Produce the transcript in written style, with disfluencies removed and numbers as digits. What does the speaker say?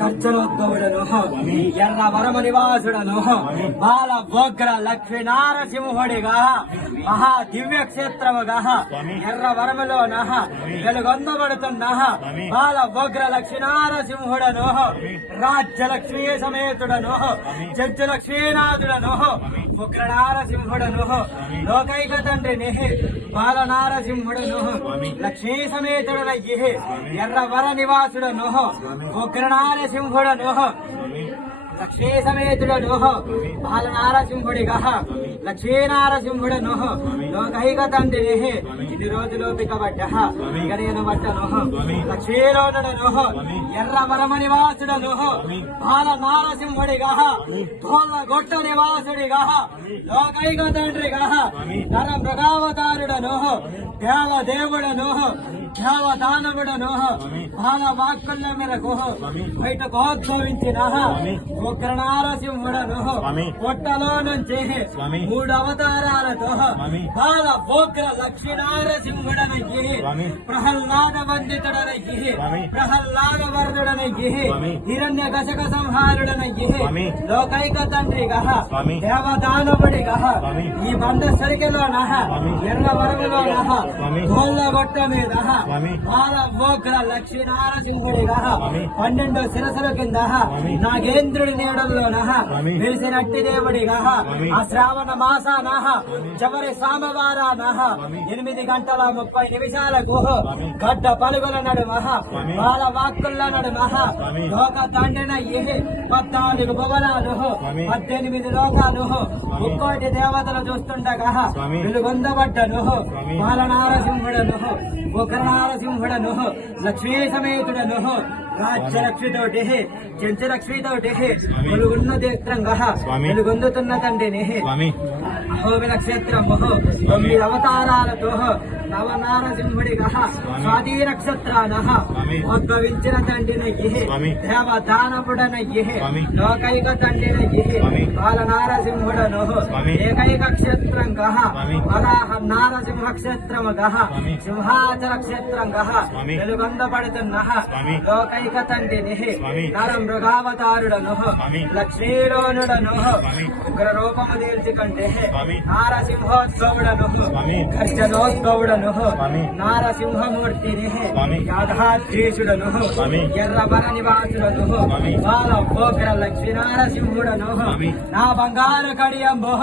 ఖర్చనోద్భవుడను ఎర్ర వరమ నివాసుడను బాల భోగ్ర లక్ష్మీ నారసింహుడిగా మహా దివ్య క్షేత్రముగా ఎర్ర వరములోన వెలుగొందబడుతున్న బాల భోగ్ర లక్ష్మీ నారసింహుడను రాజ్యలక్ష్మీ సమేతుడను జడ్జి లక్ష్మీనాథుడను ఉగ్ర నారసింహుడను లోకైక తండ్రిని బాల నారసింహుడను లక్ష్మీ సమేతుడనయ్యి ఎర్ర వర నివాసుడను ఉగ్ర నారసింహుడను లక్ష్మీ సమేతుడను బాల నారసింహుడిగా లక్ష్మీనారసింహుడను లోకైక తండ్రిని ఇన్ని రోజులు పికబడ్డ ఇక నేను పట్టను లక్ష్మీలోనుడను ఎర్ర వరమ నివాసుడను బాల నారసింహుడిగా తోల గొట్ట నివాసుడిగా లోకైక తండ్రిగా నర మృగావతారుడను దేవదేవుడను దేవదానవుడను బాల వాక్కుల మేరకు బయటకోద్భవించిన ఉగ్ర నారసింహుడను పొట్టలో నుంచి 3 అవతారాలతో బాల ఉగ్ర లక్ష్మీ నారసింహుడనయ్యి ప్రహ్లాద వందితుడనయ్యి ప్రహ్లాద వరదుడనయ్యి హిరణ్య కశక సంహారుడనయ్యి లోకైక తండ్రిగా దేవదానవుడిగా ఈ బండ సరికెలోన ఎర్ర వరములోన గొట్ట మీద బాల ఉగ్ర లక్ష్మీ నారసింహుడిగా 12 శిరసుల కింద నాగేంద్రుడి నీడల్లోన వెలిసినట్టి దేవుడిగా ఆ శ్రావణ మాసాన చివరి సోమవారాన 8 గంటల 30 నిమిషాలకు గడ్డ పలుగుల నడుమ బాల వాక్కుల నడుమ లోక తండ్రినయ్యి 14 భువనాలు 18 లోకాలు 3 దేవతలు చూస్తుండగా వెలుగొందబడ్డను బాల నారసింహుడను ఉగ్ర నారసింహుడను లక్ష్మీ సమేతుడను రాజ్యలక్ష్మితోటి చెంచలక్ష్మితోటి వెలుగున్న దేత్రంగా వెలుగొందుతున్న తండ్రిని అహోబి నక్షత్రము 9 అవతారాలతో నవనారసింహుడిగా స్వాతి నక్షత్రాన ఉద్భవించిన తండ్రినయ్యి దేవదానవుడనయ్యి లోకైక తండ్రినయ్యి బాల నారసింహుడను ఏకైక క్షేత్రంగా వరాహ నారసింహ క్షేత్రముగా సింహాచల క్షేత్రంగా వెలుగొందపడుతున్న లోకైక తండ్రిని నర మృగావతారుడను లక్ష్మీలోనుడను ఉగ్ర రూపము తీర్చుకంటే నారసింహోత్సవుడను గర్జనోద్భవుడను నారసింహమూర్తిని యాదాద్రీషుడను ఎర్ర వన నివాసుడను బాల ఉగ్ర లక్ష్మీ నారసింహుడను నా బంగారు కడియంబో